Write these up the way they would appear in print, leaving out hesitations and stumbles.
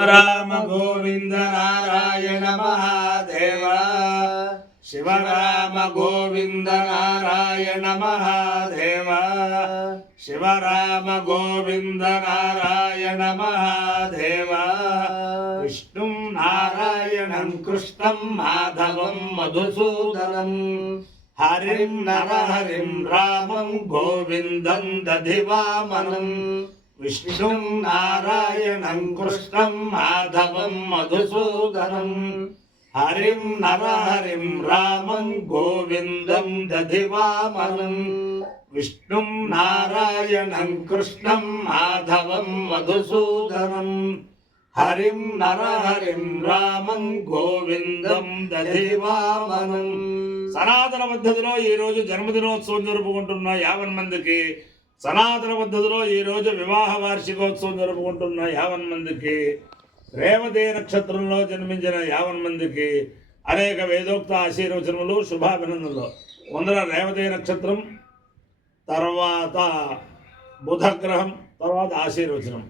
राम गोविंद नारायण महादेव शिव राम गोविंद नारायण महादेव शिव राम गोविंद नारायण महादेव विष्णु नारायणं कृष्णं माधवं मधुसूदनं हरिं नरहरिं रामं गोविंदं दधिवामनं विष्णु नारायणं कृष्णं माधवं मधुसूदनं हरिं नरहरिं रामं गोविंदं दधिवामनं विष्णु नारायणं कृष्णं माधवं मधुसूदनं हरिं नरहरिं रामं गोविंदं दधिवामनं సనాతన పద్ధతిలో ఈ రోజు జన్మదినోత్సవం జరుపుకుంటున్న 50 మందికి, సనాతన పద్ధతిలో ఈరోజు వివాహ వార్షికోత్సవం జరుపుకుంటున్న 50 మందికి, రేవతి నక్షత్రంలో జన్మించిన 50 మందికి అనేక వేదోక్త ఆశీర్వచనములు, శుభాభినందనలు. ముందర రేవతి నక్షత్రం, తర్వాత బుధగ్రహం, తర్వాత ఆశీర్వచనం.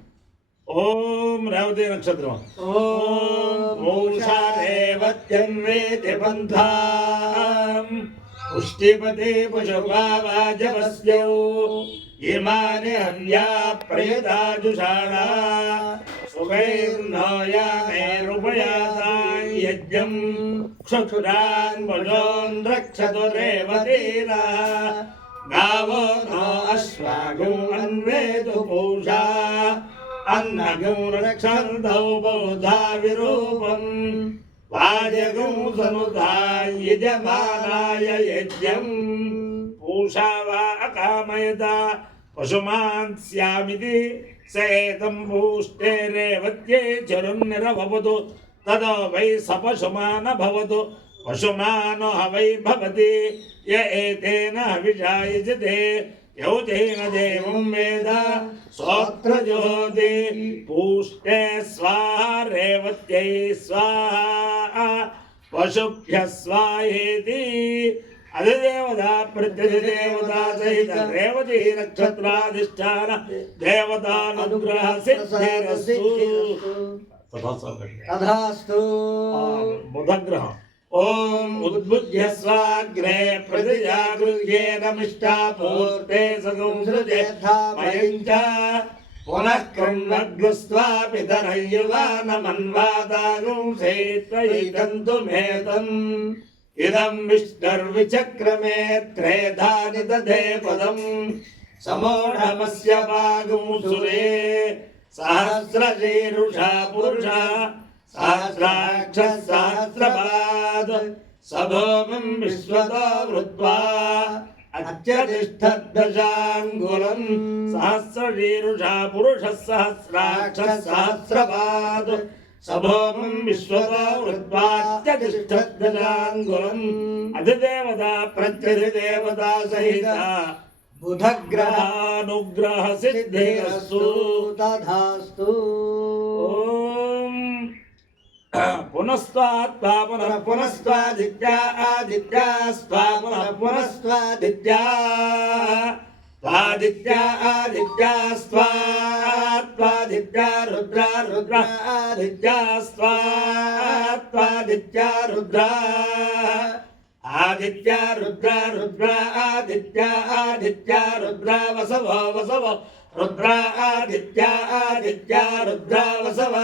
ఓం రేవతి నక్షత్రం. ఓం మూషా రేవత్యన్వేతి పంథాం పుష్టిపతే పశుభావాజవస్యౌ ఇమాని హవ్యా ప్రయతాజుషాణా సుఖైర్నోయామేరుపయాతాం యజ్ఞం క్షురాన్ భజోన్ రక్షతు రేవతీరా గావో నో అశ్వాగో అన్వేదు పూషా अन्नगं रक्षन्तौ बहुधा विरूपं वाजगं सनुताय यजमानाय यज्ञं पूषा वा अकामयता पशुमान् स्यामिति स एतं पूष्टे रेवत्यै चरुन्निरभवतु तदो वै स पशुमान् भवतु पशुमानो ह वै भवति य एतेन हविषा यजते यौतेन देवं वेद सोत्रज्योति पूष्टे स्वाहा रेवत्यै स्वाहा पशुभ्यः स्वाहेति अधिदेवता प्रत्यधिदेवता सहित रेवती नक्षत्राधिष्ठान देवतानुग्रह सिद्धिरस्तु तथास्तु। बुधग्रह ओम उद्बुद्ध्य स्वाग्रे प्रतिजा गृह्येन मिष्टापूर्ते सगुंसृजेथामयञ्च पुनः कृण्वग्स्त्वा पितरय्युवानमन्वादागुंसे त्वयिकन्तुमेतम् इदं विष्णुर्विचक्रमे त्रेधानि दधे पदम् समोढमस्य वागुंसुरे सहस्रशीरुषा पुरुषा सहस्राक्ष सहस्रपाद सभोमं विश्वतो वृत्वा अत्यतिष्ठद्दशाङ्गुलं सहस्रशीरुषा पुरुषः सहस्राक्ष सहस्रपाद सभोमं विश्वतो वृत्वा अत्यतिष्ठद्दशाङ्गुलम् अधिदेवता प्रत्यधिदेवता सहिता बुधग्रहानुग्रह सिद्धिरस्तु तथास्तु। पुनस्त्वा पुनः पुनस्त्वादित्या आदित्या स्वा पुनः पुनस्त्वादित्या त्वादित्या आदित्या स्वा त्वादित्या रुद्रा रुद्रा आदित्या स्वा त्वादित्या रुद्रा आदित्या रुद्रा रुद्रा आदित्या आदित्या रुद्रा वसवो वसवो रुद्रा आदित्या आदित्या रुद्रा वसव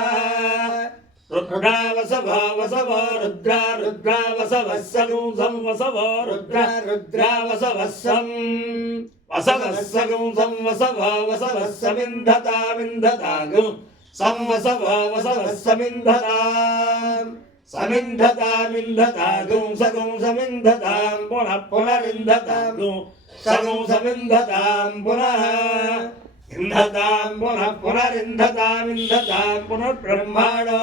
रुद्रा वसवो वसवो रुद्रा रुद्रा वसवः सगुंसं वसवो रुद्रा रुद्रा वसवः सं वसवः सगुंसं वसवो वसवः समिन्धता विन्धतागुं सं वसवो वसवः समिन्धताम् समिन्धतामिन्धतागुं सगुं समिन्धतां पुनः पुनरिन्धतागुं सगुं समिन्धतां पुनः इंधतां पुनः पुनरिन्धतामिन्धतां पुनर्ब्रह्माणो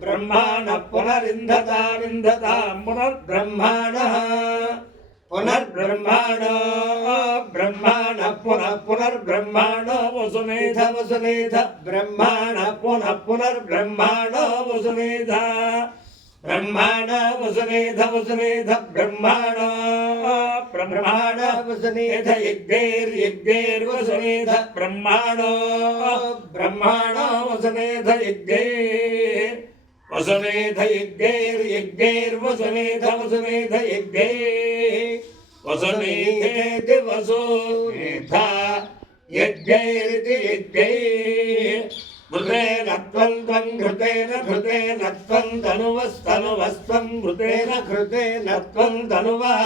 ब्रह्माण पुनरिन्धतामिन्धतां पुनर्ब्रह्माणः पुनर्ब्रह्माणो ब्रह्माण पुनः पुनर्ब्रह्माणो वसुमेध वसुमेध ब्रह्माण पुनः पुनर्ब्रह्माणो वसुमेध ब्रह्माण वसुनेध वसुनेध ब्रह्माण ब्रह्माण वसुनेध यज्ञैर्यज्ञैर्वसुनेध ब्रह्माण ब्रह्माण वसुनेध यज्ञैर् वसुनेध यज्ञैर्यज्ञैर्वसुनेध वसुनेध यज्ञैर् वसुनेधेति वसुनेधा यज्ञैरिति यज्ञैर् घृतेन त्वं घृतेन घृतेन त्वं तनुवस्तनुवस्त्वं घृतेन घृतेन त्वं तनुवः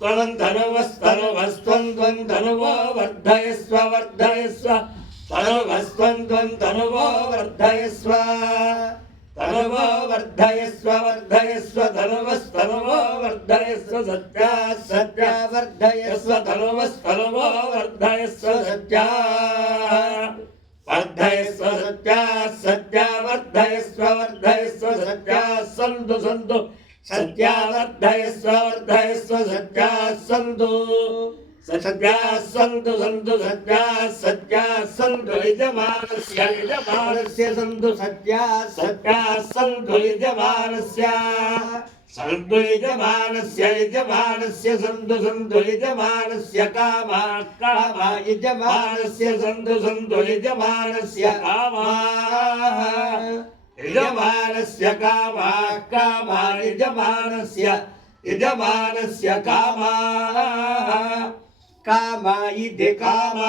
त्वं तनुवस्तनुवस्त्वं त्वं तनुवो वर्धयस्व वर्धयस्व तनुवस्त्वं त्वं तनुवो वर्धयस्व तनुवो वर्धयस्व वर्धयस्व तनुवस्तनुवो वर्धयस्व सत्या सत्या वर्धयस्व तनुवस्तनुवो वर्धयस्व सत्या वर्धयस्व सत्या सत्या वर्धयस्व वर्धयस्व सत्या सन्तु सन्तु सत्या वर्धयस्व वर्धयस्व सत्या सन्तु सत्या सन्तु सन्तु सत्या सत्या सन्तु यजमानस्य सन्तु सत्या सत्या सन्तु यजमानस्य सन्तु यजमानस्य सन्तु सन्तु यजमानस्य कामा कामा यजमानस्य सन्तु सन्तु यजमानस्य कामा यजमानस्य कामा कामा यजमानस्य कामा कामा इति कामा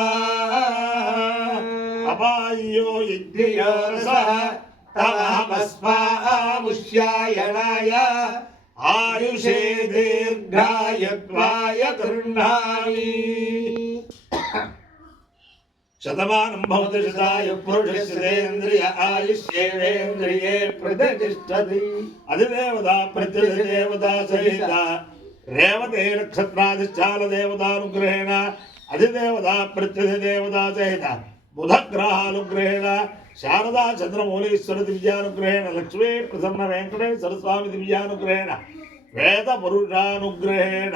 अपायो यज्ञयो रसः तमहमस्मामुष्यायणाय आयुषे दीर्घायत्वाय गृह्णामि शतमानं भवति शताय पुरुषस्येन्द्रिय आयुष्येवेन्द्रिये प्रतिष्ठति अधिदेवता प्रत्यधिदेवता सहिता रेवते नक्षत्राधिष्ठान देवतानुग्रहेण अधिदेवता प्रत्यधिदेवता सहिता बुधग्रहानुग्रहेण शारदा चंद्रमौलीश्वर दिव्यानुग्रहेण लक्ष्मी प्रसन्न वेंकटेश्वर स्वामी दिव्यानुग्रहेण वेद पुरुषानुग्रहेण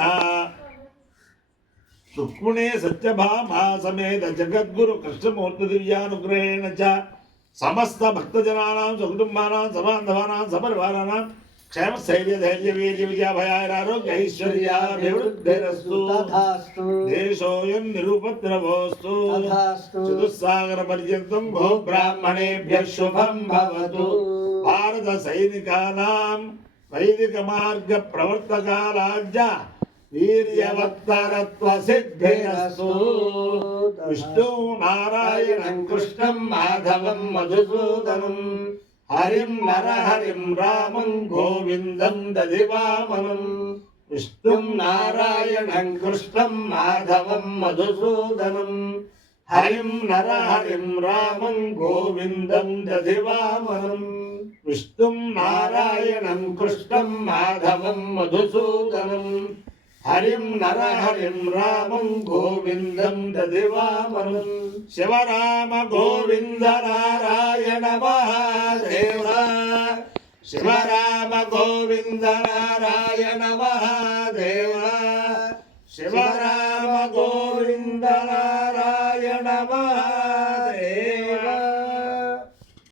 सुक्मुने सत्यभामा समेत जगद्गुरु कृष्णमूर्ति दिव्यानुग्रहेण च समस्त भक्तजनानां सुकुटुम्बानां सबान्धवानां सपरिवाराणां क्षेम स्थैर्य धैर्य वीर्य विजयाभयारोग्य ऐश्वर्याभिवृद्धिरस्तु तथास्तु देशोऽयं निरुपद्रवोऽस्तु तथास्तु चतुस्सागर पर्यन्तं भो ब्राह्मणेभ्यः शुभं भवतु भारत सैनिकानां वैदिक मार्ग प्रवर्तकानां वीर्यवत्तरत्व सिद्धिरस्तु विष्णु नारायणं कृष्णं माधवं मधुसूदनं हरिं नरहरिं रामं गोविन्दं दधिवामनं विष्णुं नारायणं कृष्णं माधवं मधुसूदनं हरिं नरहरिं रामं गोविन्दं दधिवामनं विष्णुं नारायणं कृष्णं माधवं मधुसूदनं हरिं नरहरिं रामं गोविन्दं दधिवामनं शिवराम गोविन्द नारायण महादेव शिवराम गोविन्द नारायण महादेव शिवराम